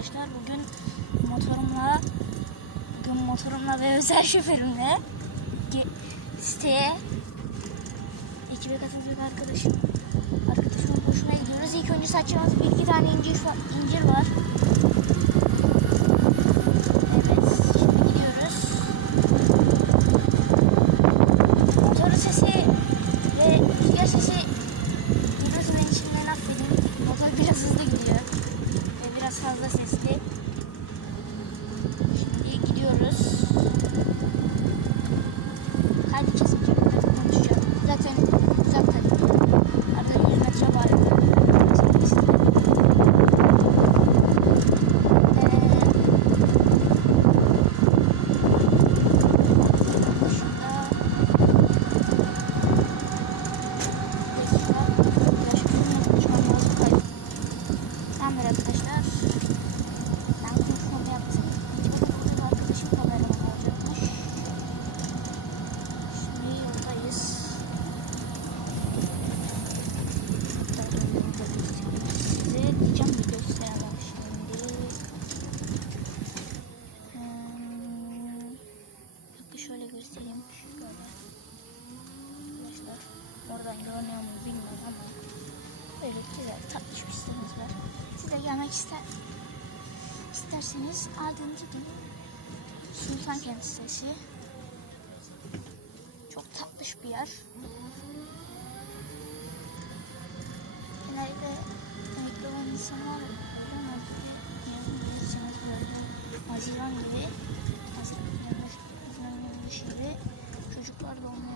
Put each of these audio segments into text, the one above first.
arkadaşlar. Bugün motorumla bugün motorumla ve özel şoförümle siteye ekibe katılacak arkadaşım. Arkadaşımın hoşuna gidiyoruz. İlk önce saçacağımız bir iki tane incir, incir var. Evet, şimdi gidiyoruz. Motorun sesi ve rüzgar sesi Biraz beni şimdiden affedin. Motor biraz hızlı gidiyor. Ve biraz fazla sesli. Şimdi gidiyoruz. Hadi kesin çocuklarla konuşacağım. Zaten uzakta. Arada 100 metre var. Tamamdır arkadaşlar. Ben konuşmamı yaptım. Benim arkadaşım kameraman olacakmış. Şimdi yoldayız. Size diyeceğim bir gösteremem şimdi. Hmm, bir şöyle göstereyim. Şöyle. Arkadaşlar oradan görünüyor mu bilmiyorum ama böyle güzel tatlış bir sitemiz var. Siz de gelmek ister isterseniz ardınızı gelin. Sultankent sitesi. Çok tatlış bir yer. Genellikle emekli olan insanlar yazın böyle Haziran gibi Haziran gibi çocuklar doğmaya başlıyor.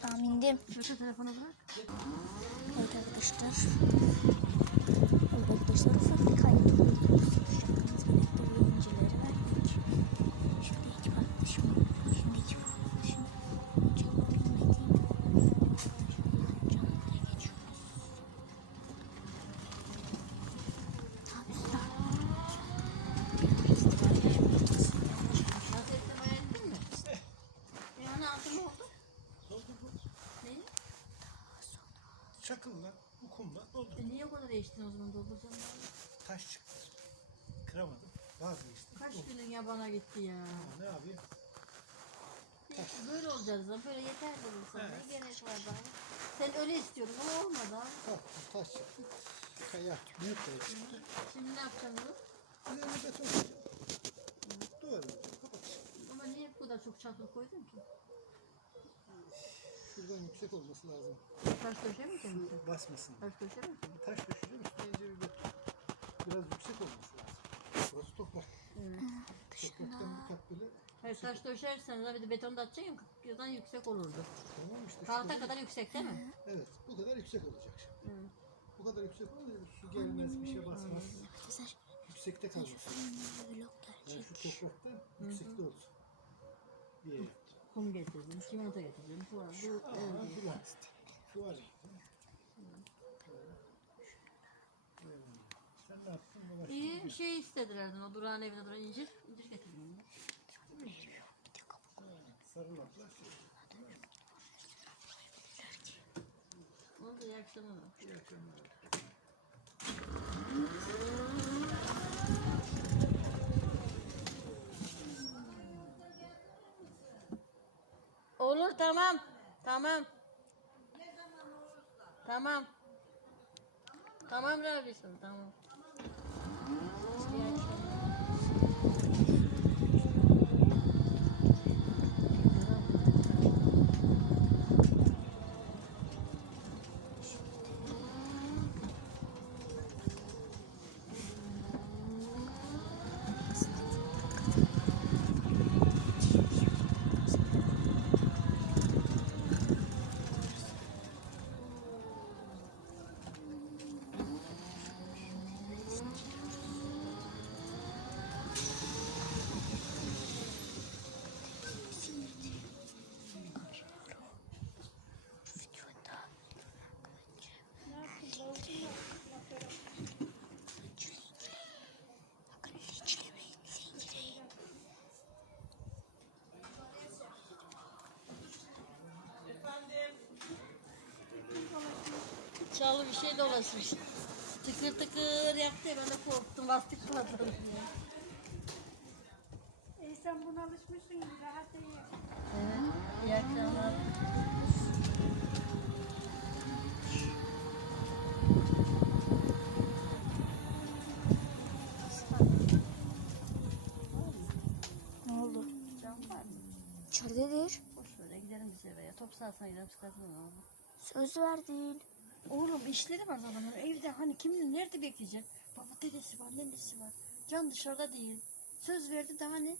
Tamam indim. telefonu bırak. Evet arkadaşlar. Evet arkadaşlar ufak bir kayıt oluyoruz. Birlikte bu oyuncuları verdik. Şimdi ekip arkadaşım. Şimdi ekip arkadaşım. Çok bilmediğim. Canlıya geçiyoruz. Tabii ya. Yani altı mı oldu? Neyi? Çakılla, bu kumla doldurdum. E niye o kadar değiştin o zaman dolduracağım ya? Taş çıktı. Kıramadım. Vazgeçtim. Kaç Doldurdum. günün yabana gitti ya. Ne yapayım? Böyle olacağız da böyle yeter dedim sana. Evet. Ne gerek var daha? Sen öyle istiyordun ama olmadı ha. Taş, taş çıktı. Kaya, büyük kaya çıktı. Şimdi ne yapacaksın? Üzerine beton koyacağım. Duvar olacak. Kapatacağım. Ama niye bu kadar çok çakıl koydun ki? Şuradan yüksek olması lazım. Taş döşemeyecek misin? Basmasın. Taş döşemeyecek misin? Taş döşeceğim üstüne ince bir beton. Biraz yüksek olması lazım. Burası toprak. Ee, Topraktan bir kat böyle. Hayır taş döşersen de bir de beton da atacaksın ya yazdan yüksek olurdu. Tamam işte. Tahta kadar- kadar yüksek değil mi? Evet bu kadar yüksek olacak şimdi. Hı. Bu kadar yüksek olunca su gelmez bir şey basmaz. Arkadaşlar Yüksekte kalmaz. vloglar Yani şu topraktan yüksekte olsun. Diye. Kum getirdim, çimento getirdim. Şu an bu filan. Şu var. İyi şey istedilerdi o durağın evine duran incir. İncir getirdim. sarılaklar. Oldu iyi akşamlar. İyi akşamlar. Olur tamam. Tamam. Tamam. Tamam Rabison tamam. İyi akşamlar. Çalı bir şey dolaşmış. Tıkır tıkır yaptı ben de korktum lastik patladı. E sen buna alışmışsın rahat iyi. Evet. İyi akşamlar. ne oldu? Can var mı? İçeridedir. Boş ver gidelim biz eve ya. Top sahasına gidelim çıkartalım onu. Söz verdin. Oğlum işleri var adamın evde hani kimin nerede bekleyecek? Baba dedesi var nenesi var. Can dışarıda değil. Söz verdi daha ne?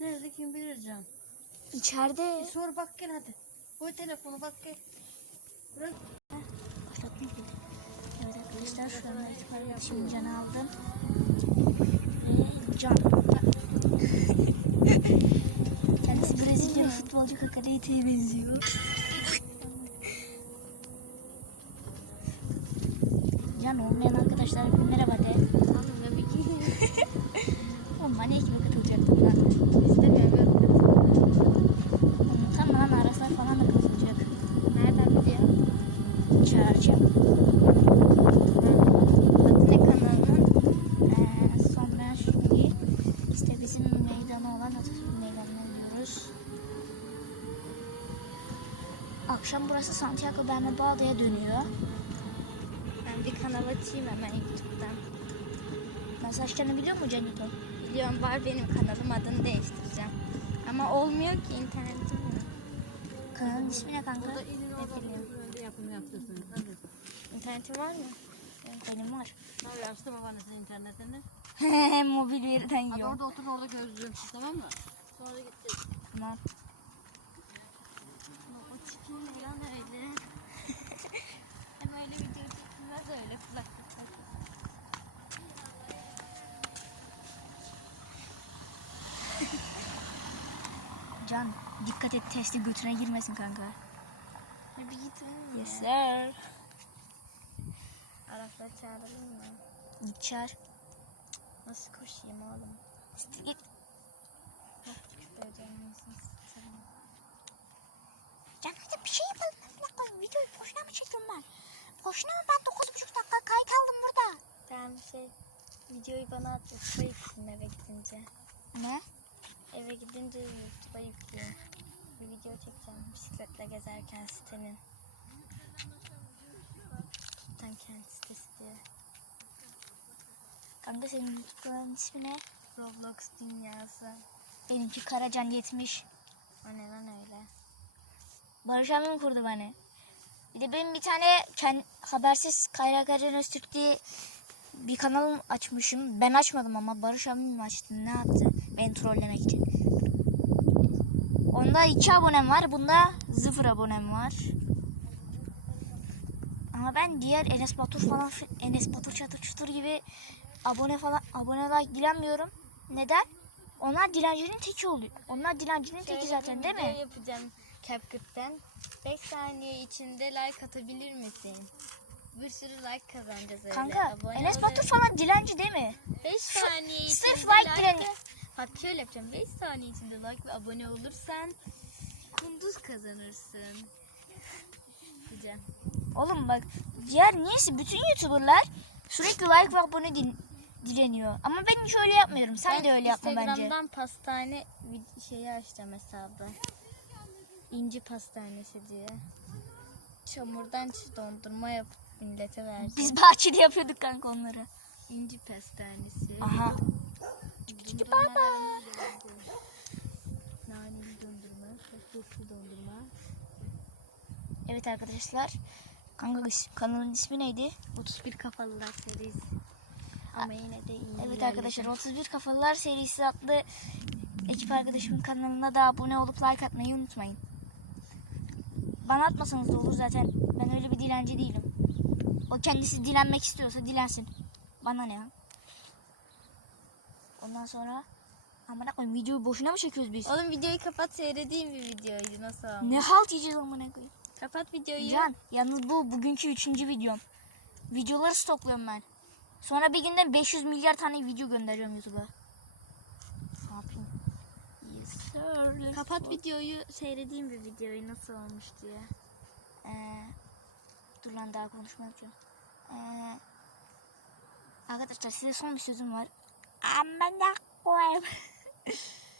Nerede kim bilir Can. Bir İçeride. sor bak gel hadi. Koy telefonu bak gel. Bırak. Başlattım. Evet arkadaşlar şu anda itibariyle şimdi Can'ı aldım. Ve Can. Kendisi Brezilya futbolcu Kakarite'ye benziyor. Can olmayan arkadaşlar merhaba de. Oğlum bana ekibe katılacaktım ben. Muhtemelen arasına falan da katılacak. Nereden biliyorsun? Çağıracağım. Ne kanalının? Ee, sonra şimdi işte bizim meydanı olan Atatürk Meydanı'na gidiyoruz. Akşam burası Santiago Bernabéu'ya dönüyor. Bir kanal açayım hemen YouTube'dan. Nasıl açacağını biliyor musun Canito? Biliyorum var benim kanalım adını değiştireceğim. Ama olmuyor ki internetim yok. Kanalın ismi ne kanka? Burada ilin orada önce yapım yaptırsın. Hadi. İnternetin var mı? Benim var. Oluyor açtım babaannesinin internetini. Mobil veriden Hadi yok. orada otur orada gözlüğüm tamam mı? Sonra gideceğiz. Tamam. O tipin ne lan öyle? Hem öyle video çekilmez öyle kulaklık takıyor. Can dikkat et testi götüne girmesin kanka. Bir git Yes sir. Araplar çağıralım mı? Git çağır. Nasıl koşayım oğlum? İşte git. Can hadi bir şey yapalım. Amına koyayım. Videoyu boşuna mı çekiyorum ben? Boşuna mı ben 9,5 dakika kayıt aldım burada. Ben şey videoyu bana at YouTube'a yükleyeyim eve gidince. Ne? Eve gidince YouTube'a yükleyeyim. Bir video çekeceğim bisikletle gezerken sitenin. Sultan Kent sitesi diye. Kanka senin YouTube'un ismi ne? Roblox dünyası. Benimki Karacan 70. O ne lan öyle? Barış abim kurdu beni. Bir de benim bir tane kend, habersiz Kayra Karacan Öztürk diye bir kanal açmışım. Ben açmadım ama Barış abim açtı. Ne yaptı? Beni trollemek için. Onda iki abonem var. Bunda sıfır abonem var. Ama ben diğer Enes Batur falan Enes Batur çatır çutur gibi abone falan abone like dilenmiyorum. Neden? Onlar dilencinin teki oluyor. Onlar dilencinin teki zaten değil mi? yapacağım CapCut'ten. 5 saniye içinde like atabilir misin? Bir sürü like kazanacağız. Kanka Abone Enes. Batur falan dilenci değil mi? 5 saniye içinde sırf like direni- Bak şöyle yapacağım. 5 saniye içinde like ve abone olursan kunduz kazanırsın. Diyeceğim. Oğlum bak diğer niyeyse bütün YouTuber'lar sürekli like ve abone din- dileniyor. Ama ben hiç öyle yapmıyorum. Sen Ben de öyle yapma bence. Instagram'dan pastane şeyi açacağım hesabı. İnci pastanesi diye. Çamurdan dondurma yapıp millete vereceğim. Biz bahçede yapıyorduk kanka onları. İnci pastanesi. Aha. Dondurmalarımız geldi. Naneli dondurma, patatesli dondurma. Evet arkadaşlar. Kanka kanalın ismi neydi? 31 kafalılar serisi. Ama yine de iyi. Evet arkadaşlar 31 Kafalılar serisi adlı ekip arkadaşımın kanalına da abone olup like atmayı unutmayın. Bana atmasanız da olur zaten. Ben öyle bir dilenci değilim. O kendisi dilenmek istiyorsa dilensin. Bana ne ya? Ondan sonra amına koyayım videoyu boşuna mı çekiyoruz biz? Oğlum videoyu kapat seyredeyim bir videoydu nasıl olmuş? Ne halt yiyeceğiz amına koyayım? Kapat videoyu. Can yalnız bu bugünkü üçüncü videom. Videoları stokluyorum ben. Sonra bir günde 500 milyar tane video gönderiyorum YouTube'a. Ne yapayım? Yes, sir. Kapat videoyu seyredeyim bir videoyu nasıl olmuş diye. Ee, Dur lan daha konuşmadım ki. Ee, arkadaşlar size son bir sözüm var. Amına koyayım.